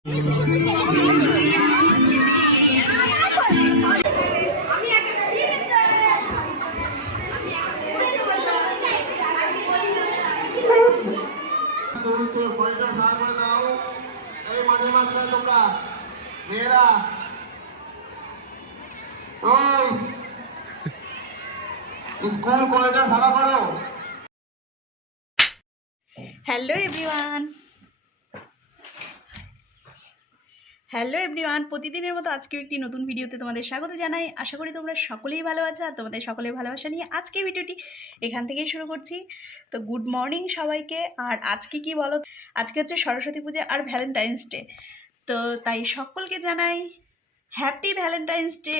School corridor ফাঁকা করো। Hello everyone, প্রতিদিনের মতো আজকেও একটি নতুন ভিডিওতে তোমাদের স্বাগত জানাই। আশা করি তোমরা সকলেই ভালো আছো আর তোমাদের সকলের ভালোবাসা নিয়ে আজকে ভিডিওটি এখান থেকেই শুরু করছি। তো গুড মর্নিং সবাইকে। আর আজকে কি বলো, আজকে হচ্ছে সরস্বতী পূজা আর ভ্যালেন্টাইন্স ডে। তো তাই সকলকে জানাই হ্যাপি ভ্যালেন্টাইন্স ডে।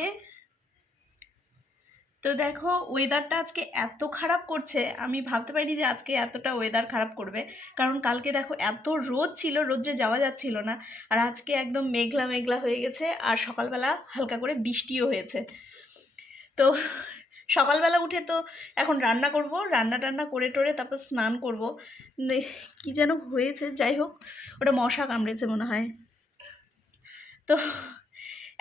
তো দেখো ওয়েদারটা আজকে এত খারাপ করছে, আমি ভাবতে পারিনি যে আজকে এতটা ওয়েদার খারাপ করবে। কারণ কালকে দেখো এত রোদ ছিল, রোদে যাওয়া যাচ্ছিল না। আর আজকে একদম মেঘলা মেঘলা হয়ে গেছে, আর সকালবেলা হালকা করে বৃষ্টিও হয়েছে। তো সকালবেলা উঠে তো এখন রান্না করব, রান্না টান্না করে টোরে তারপর স্নান করব। কি যেন হয়েছে, যাই হোক ওটা মশা কামড়েছে মনে হয়। তো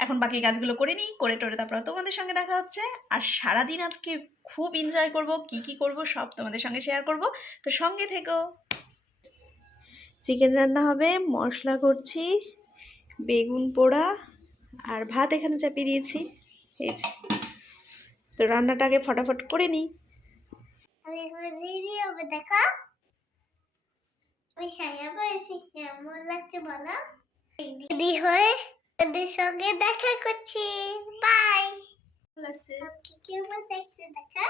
এখন বাকি কাজগুলো করে নিই, করে টোরে তারপর তোমাদের সঙ্গে দেখা হচ্ছে। আর সারাদিন আজকে খুব এনজয় করব, কি করব সব তোমাদের সঙ্গে শেয়ার করব। তো সঙ্গে থেকো। চিকেন রান্না হবে, মশলা করছি, বেগুন পোড়া আর ভাত এখানে চাপিয়ে দিয়েছি। এই যে, তো রান্নাটাকে ফটাফট করে নিই। আমি এখন রেডি হবে, দেখা আমি সায়া পরেছি, কেমন লাগছে বলো? রেডি হয়ে ওদের সঙ্গে দেখা করছি। বাই। লাগছে আপনি কেমন দেখতে দেখা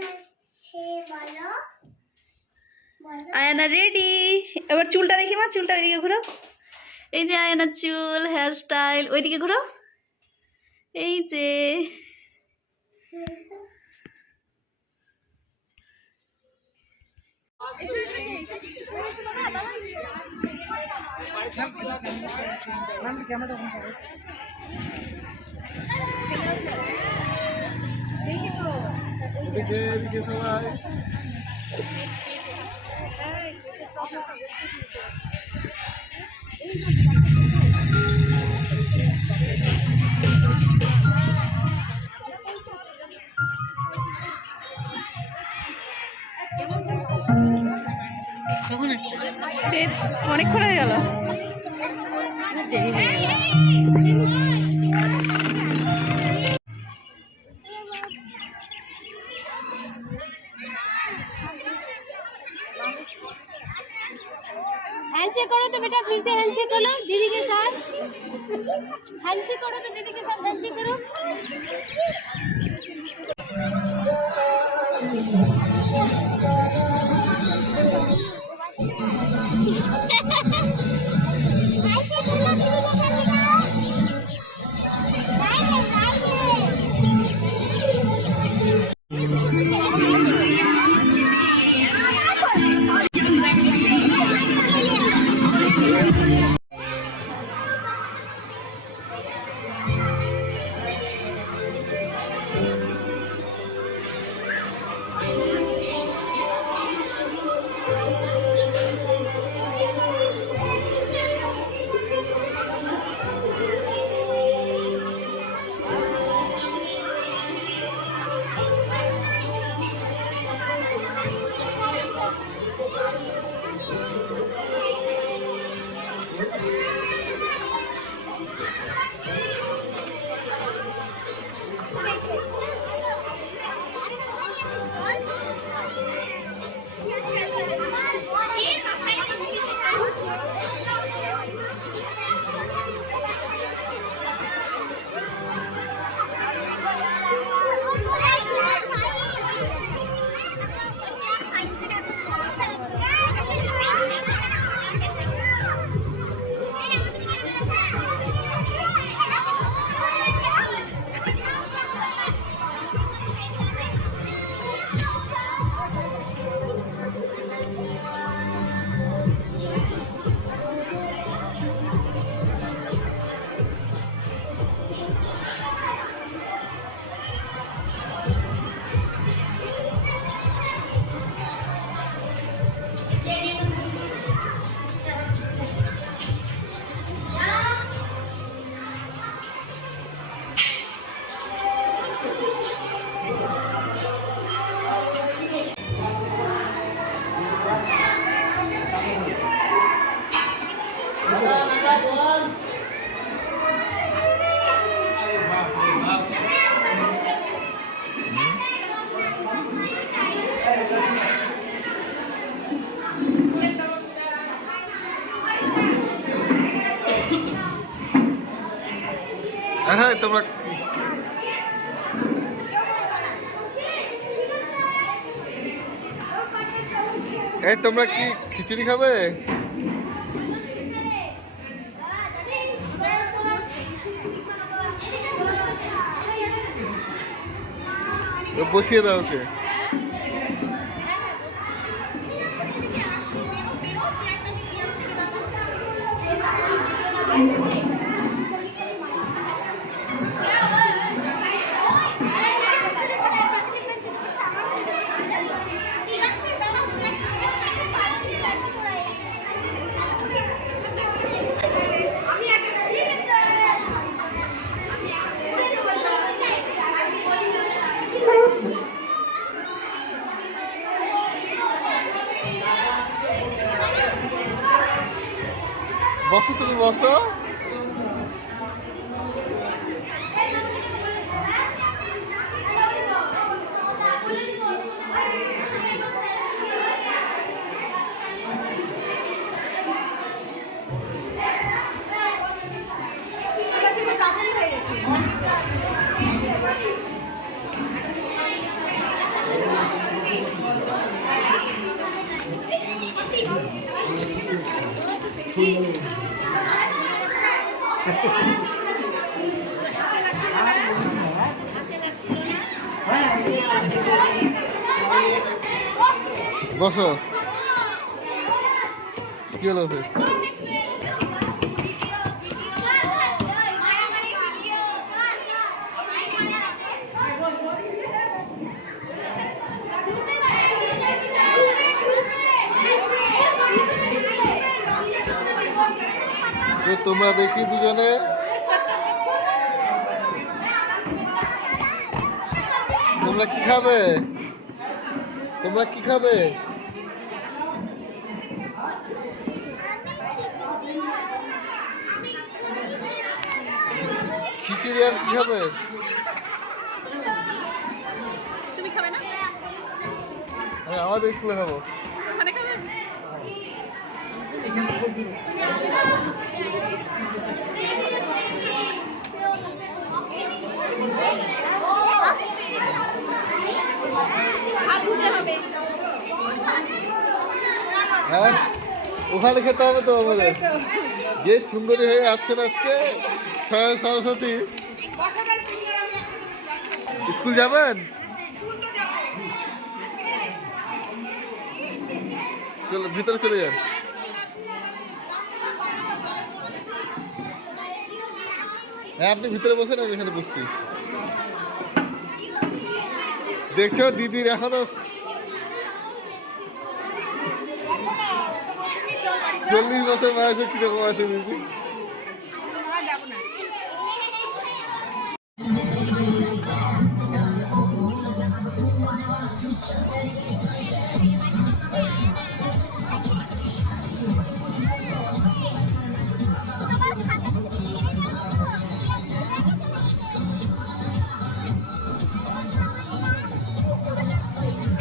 লাগছে বলো? Ayana ready. এবার চুলটা দেখি মা, চুলটা ওইদিকে ঘুরো। এই যে আয়ানার চুল, হেয়ার স্টাইল, ওইদিকে ঘুরো। এই যে এদিকে সবাই অনেকক্ষণ হয়ে গেল। हैंडशेक करो तो बेटा, फिर से हैंडशेक करो दीदी के साथ। हैंडशेक करो तो दीदी के साथ हैंडशेक करो। হ্যাঁ তোমরা এই তোমরা কি খিচুড়ি খাবে? বসিয়ে দাও ওকে। বসো তুমি বসো। বসো কি হলো? তোমরা দেখি দুজনে তোমরা কি খাবে? তোমরা কি খাবে? খিচুড়ি আর কি খাবে? তুমি খাবে না? আমি আমাদের স্কুলে খাবো। ওখানে খাবে? হ্যাঁ ওখানে খেতে হবে তো আমাদের। যে সুন্দরী হয়ে আসছেন আজকে স্বয়ং সরস্বতী। স্কুল যাবেন? চলো ভিতরে চলে যান। হ্যাঁ আপনি ভিতরে বসেন, আমি এখানে বসছি। দেখছো দিদির এখনো 40 বছর বয়সে কিরকম আছে দিদি।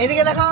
এদিকে দেখো।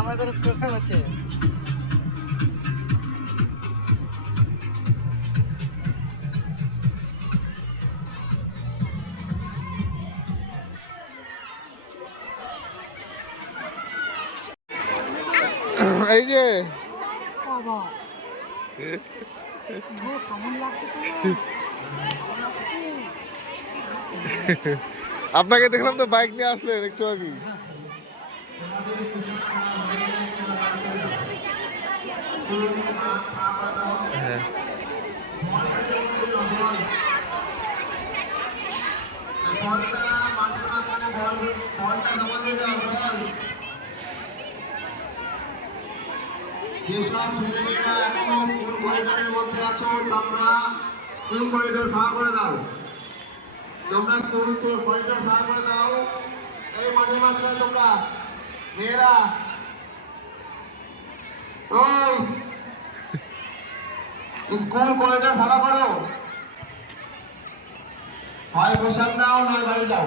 আমাদের প্রোগ্রাম আছে। এই যে বাবা কেমন লাগছে আপনাকে দেখলাম তো বাইক নিয়ে আসলেন একটু আগে। হ্যাঁ বলটা মাঠের মাঝখানে বলটা জমা দিয়ে দাও বল। যেসব ছেলেমেয়েরা এখনো স্কুল করিডোরের মধ্যে আছো তোমরা স্কুল করিডোর ফাঁকা করে দাও। তোমরা স্কুল করিডোর ফাঁকা করে দাও। এই মাঠের মাঝখানে তোমরা মেয়েরা ওই স্কুল করিডোর ফাঁকা করো। হয় প্রসাদ নাও নয় বাড়ি যাও,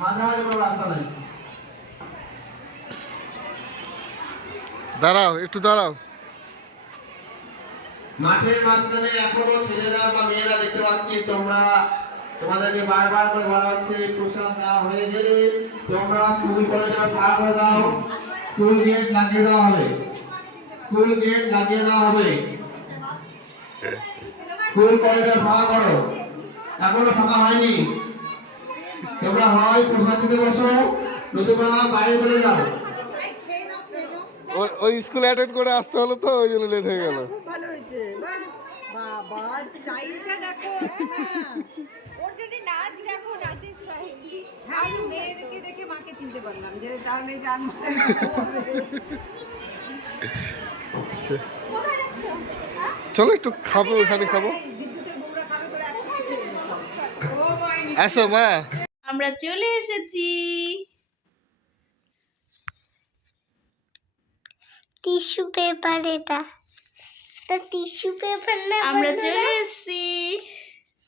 মাঝে মাঝে কোনো রাস্তা নেই। দাঁড়াও, একটু দাঁড়াও। মাঠের মাঝখানে এখনো ছেলেরা বা মেয়েরা দেখতে পাচ্ছি তোমরা, তোমাদেরকে বারবার করে বলা হচ্ছে প্রসাদ দেওয়া হয়ে গেলে তোমরা স্কুল করিডোর পার করে দাও। স্কুল গেট লাগিয়ে দেওয়া হবে, স্কুল গেট লাগিয়ে দেওয়া হবে। স্কুল করিডোর ফাঁকা করো, এখনো ফাঁকা হয়নি। তোমরা হয় প্রসাদ দিতে বসো নতুবা বাইরে চলে যাও। ওই স্কুল অ্যাটেন্ড করে আসতে হলো তো ওই জন্য লেট হয়ে গেল। খুব ভালো হয়েছে বাবা স্টাইলটা দেখো ওর যদি নাচ দেখো নাচের স্টাইল। হ্যাঁ আমি মেয়েদেরকে দেখে মাকে চিনতে পারলাম যে তাহলে গান আচ্ছা। চলো একটু খাবো, ওখানে খাবো। বিদ্যুতের বউরা খাবে করে একসাথে ও মাই আসো মা। আমরা চলে এসেছি। টিস্যু পেপার এটা তো টিস্যু পেপার না আমরা বন্ধুরা? চলে এসেছি।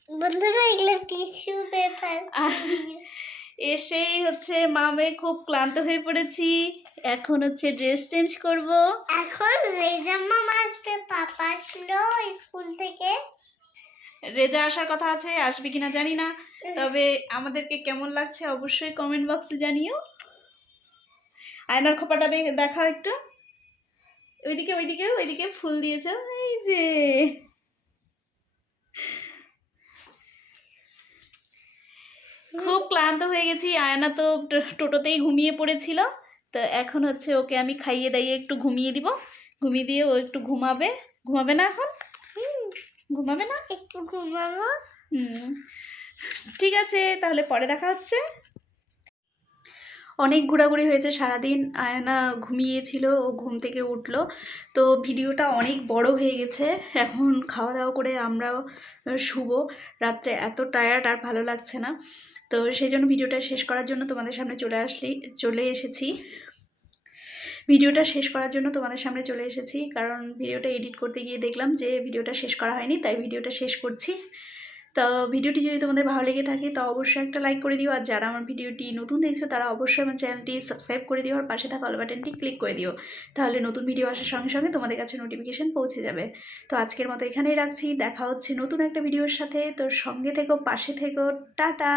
বন্ধুরা এগুলো টিস্যু পেপার। আর এসেই হচ্ছে মামে খুব ক্লান্ত হয়ে পড়েছি। এখন হচ্ছে ড্রেস চেঞ্জ করব। এখন রেজা মামা আসবে, পাপা আসলো স্কুল থেকে। রেজা আসার কথা আছে, আসবে কিনা জানি না, তবে আমাদেরকে কেমন লাগছে অবশ্যই কমেন্ট বক্সে জানিও। আয়নার খোপাটা দেখাও একটু, ওইদিকে ওইদিকে ওইদিকে ফুল দিয়েছে, এই যে খুব ক্লান্ত হয়ে গেছি। আয়না তো টোটোতেই ঘুমিয়ে পড়েছিল, তো এখন হচ্ছে ওকে আমি খাইয়ে দাইয়ে একটু ঘুমিয়ে দিব। ঘুমিয়ে দিয়ে ও একটু ঘুমাবে। ঘুমাবে না এখন? ঘুমাবে না? একটু ঘুমাবো। ঠিক আছে, তাহলে পরে দেখা হচ্ছে। অনেক ঘোরাঘুরি হয়েছে সারাদিন। আয়না ঘুমিয়েছিল, ও ঘুম থেকে উঠলো, তো ভিডিওটা অনেক বড় হয়ে গেছে। এখন খাওয়া দাওয়া করে আমরাও শুবো। রাত্রে এত টায়ার্ড, আর ভালো লাগছে না, তো সেই জন্য ভিডিওটা শেষ করার জন্য তোমাদের সামনে চলে এসেছি। ভিডিওটা শেষ করার জন্য তোমাদের সামনে চলে এসেছি, কারণ ভিডিওটা এডিট করতে গিয়ে দেখলাম যে ভিডিওটা শেষ করা হয়নি, তাই ভিডিওটা শেষ করছি। তো ভিডিওটি যদি তোমাদের ভালো লেগে থাকে তো অবশ্যই একটা লাইক করে দিও, আর যারা আমার ভিডিওটি নতুন দেখছো তারা অবশ্যই আমার চ্যানেলটি সাবস্ক্রাইব করে দিও, আর পাশে থাকা অল বাটনটি ক্লিক করে দিও, তাহলে নতুন ভিডিও আসার সঙ্গে সঙ্গে তোমাদের কাছে নোটিফিকেশন পৌঁছে যাবে। তো আজকের মতো এখানেই রাখছি, দেখা হচ্ছে নতুন একটা ভিডিওর সাথে। তো সঙ্গে থেকো, পাশে থেকো, টাটা।